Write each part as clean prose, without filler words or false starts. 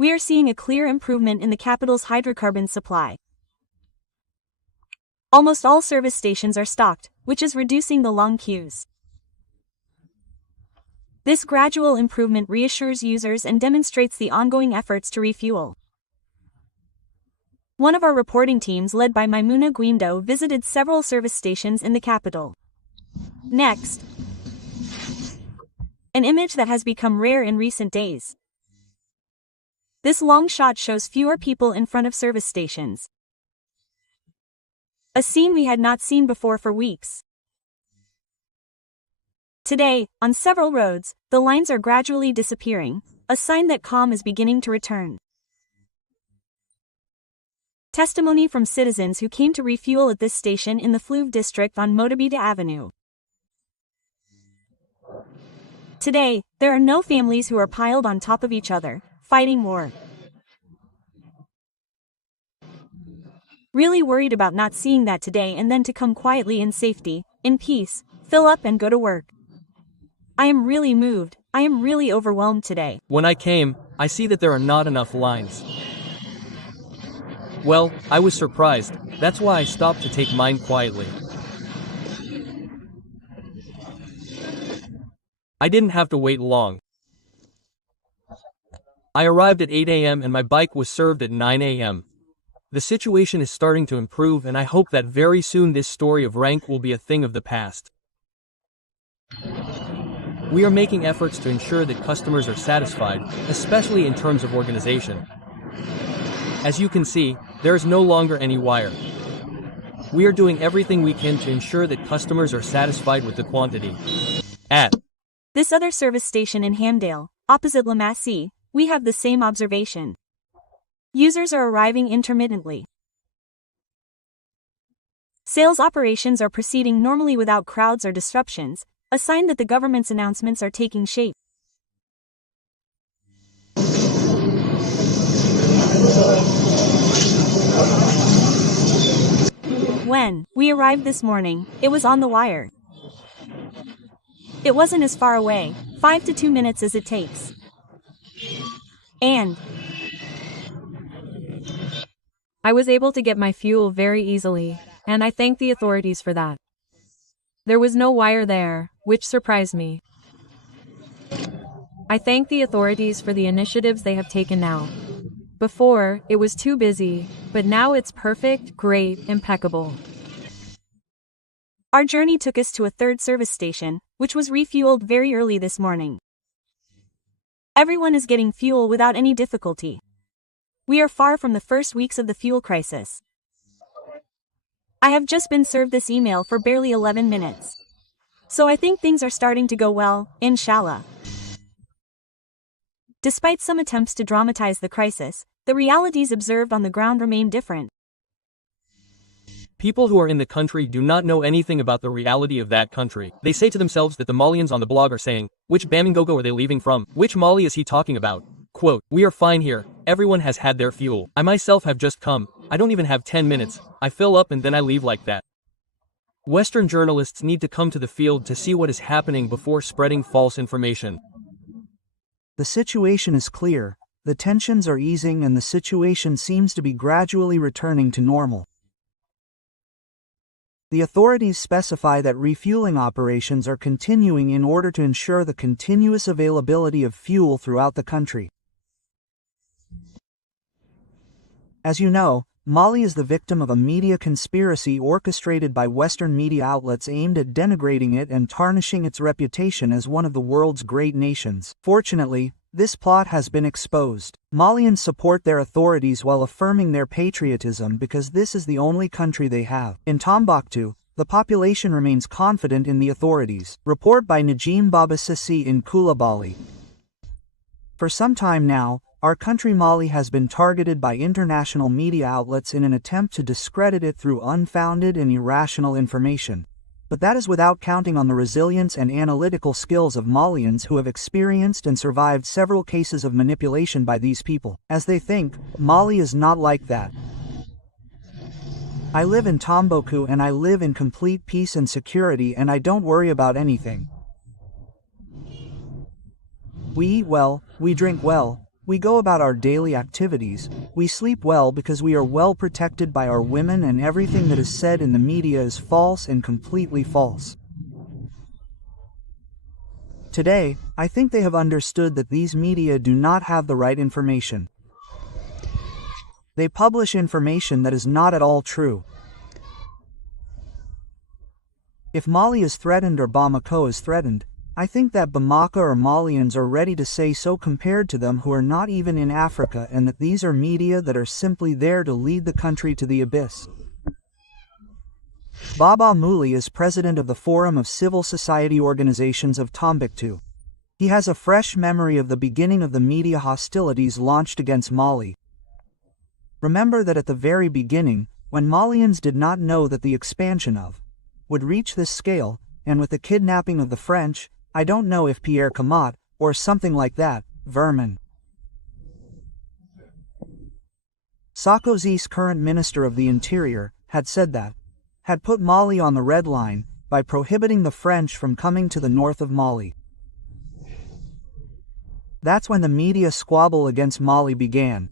we are seeing a clear improvement in the capital's hydrocarbon supply. Almost all service stations are stocked, which is reducing the long queues. This gradual improvement reassures users and demonstrates the ongoing efforts to refuel. One of our reporting teams led by Maimouna Guindo visited several service stations in the capital. Next, an image that has become rare in recent days. This long shot shows fewer people in front of service stations. A scene we had not seen before for weeks. Today, on several roads, the lines are gradually disappearing, a sign that calm is beginning to return. Testimony from citizens who came to refuel at this station in the Fleuve district on Modabida Avenue. Today, there are no families who are piled on top of each other, fighting war. Really worried about not seeing that today and then to come quietly in safety, in peace, fill up and go to work. I am really moved, I am really overwhelmed today. When I came, I see that there are not enough lines. Well, I was surprised, that's why I stopped to take mine quietly. I didn't have to wait long. I arrived at 8 a.m. and my bike was served at 9 a.m. The situation is starting to improve and I hope that very soon this story of rank will be a thing of the past. We are making efforts to ensure that customers are satisfied, especially in terms of organization. As you can see, there is no longer any wire. We are doing everything we can to ensure that customers are satisfied with the quantity. At this other service station in Hamdale, opposite La Massy, we have the same observation. Users are arriving intermittently. Sales operations are proceeding normally without crowds or disruptions, a sign that the government's announcements are taking shape. When we arrived this morning, it was on the wire. It wasn't as far away, 5 to 2 minutes as it takes. And I was able to get my fuel very easily, and I thank the authorities for that. There was no wire there, which surprised me. I thank the authorities for the initiatives they have taken now. Before, it was too busy, but now it's perfect, great, impeccable. Our journey took us to a third service station, which was refueled very early this morning. Everyone is getting fuel without any difficulty. We are far from the first weeks of the fuel crisis. I have just been served this email for barely 11 minutes. So I think things are starting to go well, inshallah. Despite some attempts to dramatize the crisis, the realities observed on the ground remain different. People who are in the country do not know anything about the reality of that country. They say to themselves that the Malians on the blog are saying, which Bamako are they leaving from? Which Mali is he talking about? Quote, we are fine here, everyone has had their fuel. I myself have just come, I don't even have 10 minutes, I fill up and then I leave like that. Western journalists need to come to the field to see what is happening before spreading false information. The situation is clear, the tensions are easing and the situation seems to be gradually returning to normal. The authorities specify that refueling operations are continuing in order to ensure the continuous availability of fuel throughout the country. As you know, Mali is the victim of a media conspiracy orchestrated by Western media outlets aimed at denigrating it and tarnishing its reputation as one of the world's great nations. Fortunately, this plot has been exposed. Malians support their authorities while affirming their patriotism because this is the only country they have. In Tombouctou, the population remains confident in the authorities. Report by Najim Baba Sissi in Koulibaly. For some time now, our country Mali has been targeted by international media outlets in an attempt to discredit it through unfounded and irrational information. But that is without counting on the resilience and analytical skills of Malians who have experienced and survived several cases of manipulation by these people. As they think, Mali is not like that. I live in Tombouctou and I live in complete peace and security and I don't worry about anything. We eat well, we drink well, We go about our daily activities, we sleep well because we are well protected by our women, and everything that is said in the media is false and completely false. Today, I think they have understood that these media do not have the right information. They publish information that is not at all true. If Mali is threatened or Bamako is threatened, I think that Bamako or Malians are ready to say so compared to them who are not even in Africa, and that these are media that are simply there to lead the country to the abyss. Baba Mouli is president of the Forum of Civil Society Organizations of Tombouctou. He has a fresh memory of the beginning of the media hostilities launched against Mali. Remember that at the very beginning, when Malians did not know that the expansion of would reach this scale, and with the kidnapping of the French, I don't know if Pierre Camat, or something like that, vermin. Sarkozy's current Minister of the Interior had said that, had put Mali on the red line by prohibiting the French from coming to the north of Mali. That's when the media squabble against Mali began.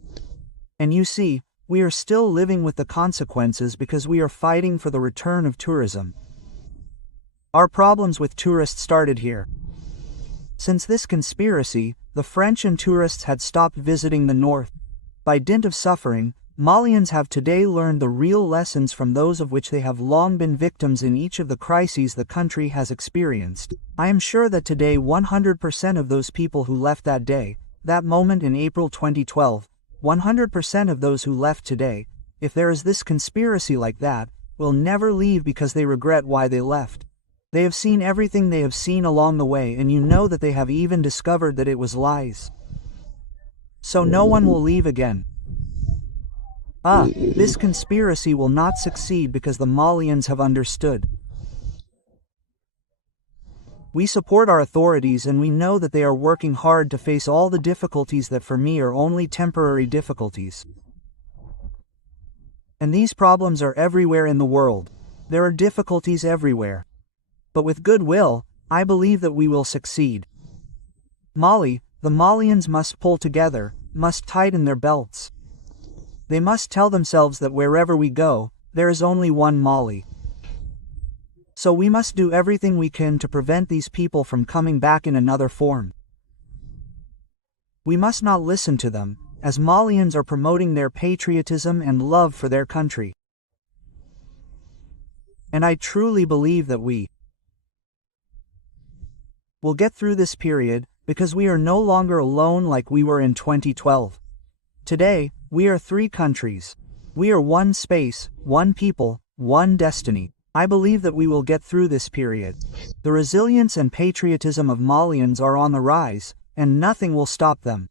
And you see, we are still living with the consequences because we are fighting for the return of tourism. Our problems with tourists started here. Since this conspiracy, the French and tourists had stopped visiting the north. By dint of suffering, Malians have today learned the real lessons from those of which they have long been victims in each of the crises the country has experienced. I am sure that today 100% of those people who left that day, that moment in April 2012, 100% of those who left today, if there is this conspiracy like that, will never leave because they regret why they left. They have seen everything they have seen along the way, and you know that they have even discovered that it was lies. So no one will leave again. This conspiracy will not succeed because the Malians have understood. We support our authorities, and we know that they are working hard to face all the difficulties that for me are only temporary difficulties. And these problems are everywhere in the world. There are difficulties everywhere. But with goodwill, I believe that we will succeed. Mali, the Malians must pull together, must tighten their belts. They must tell themselves that wherever we go, there is only one Mali. So we must do everything we can to prevent these people from coming back in another form. We must not listen to them, as Malians are promoting their patriotism and love for their country. And I truly believe that we will get through this period, because we are no longer alone like we were in 2012. Today, we are 3 countries. We are one space, one people, one destiny. I believe that we will get through this period. The resilience and patriotism of Malians are on the rise, and nothing will stop them.